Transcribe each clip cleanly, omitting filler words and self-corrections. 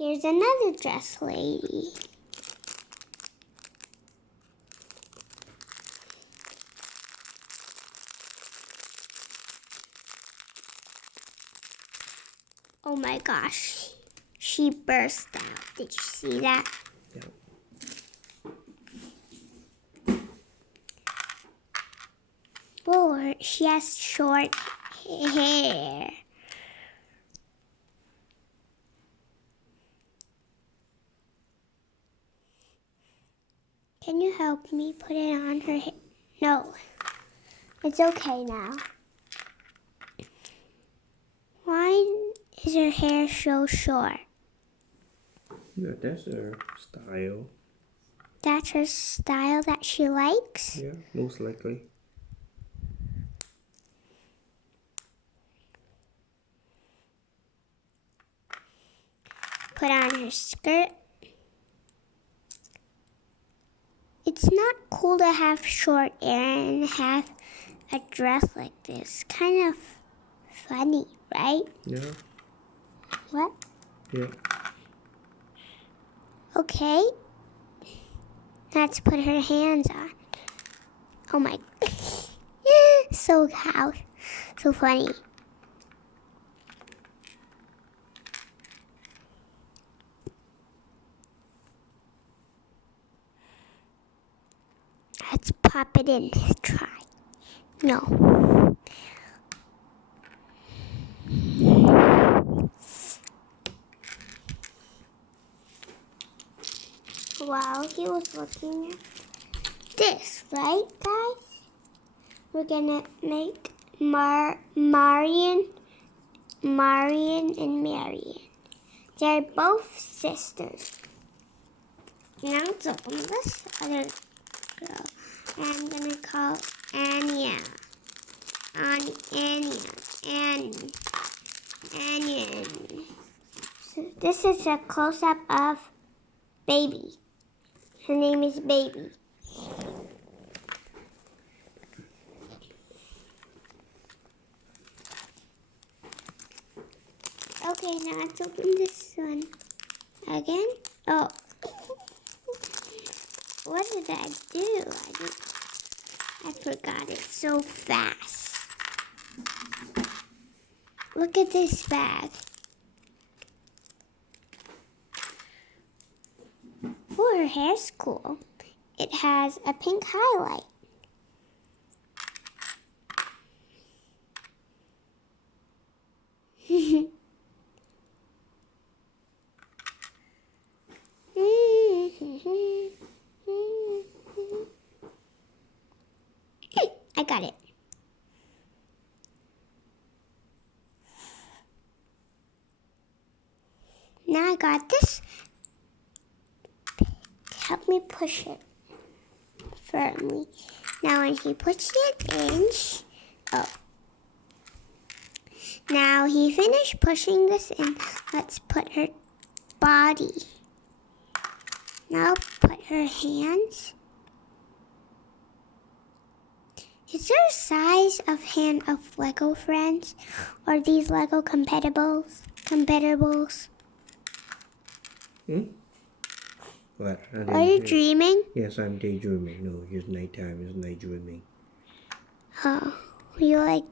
Here's another dress lady. Oh my gosh, she burst out. Did you see that? Yeah. Whoa, she has short hair. Can you help me put it on her hair? No, it's okay now. Why is her hair so short? Yeah, that's her style. That's her style that she likes? Yeah, most likely. Put on her skirt. It's not cool to have short hair and have a dress like this. Kind of funny, right? Yeah. What? Yeah. Okay. Let's put her hands on. Oh my. So funny. Let's pop it in. Try. No. While he was looking at this, right, guys? We're gonna make Marion and Marion. They're both sisters. Now let's open this other girl. And I'm gonna call Anya. Anya. So this is a close-up of Baby. Her name is Baby. Okay, now let's open this one again. Oh, what did I do? I forgot it so fast. Look at this bag. Oh, her hair's cool. It has a pink highlight. I got it. Now I got this. Help me push it firmly. Now when he puts it in, now he finished pushing this in. Let's put her body. Now put her hands. Is there a size of hand of Lego friends? Or are these Lego compatibles? What? Are you dreaming? Yes, I'm daydreaming. No, it's nighttime. It's night dreaming. Oh, you like...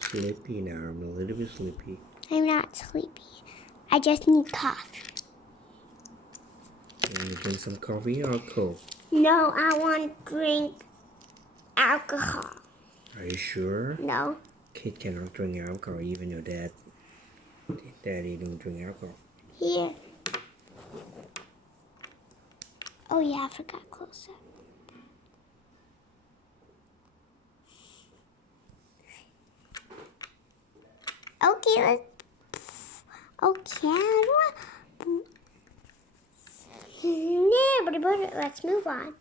Sleepy now. I'm a little bit sleepy. I'm not sleepy. I just need coffee. You want to drink some coffee or Coke? No, I want to drink alcohol. Are you sure? No. Kid cannot drink alcohol even though daddy don't drink alcohol. Here. Oh yeah, I forgot close up. Okay, let's move on.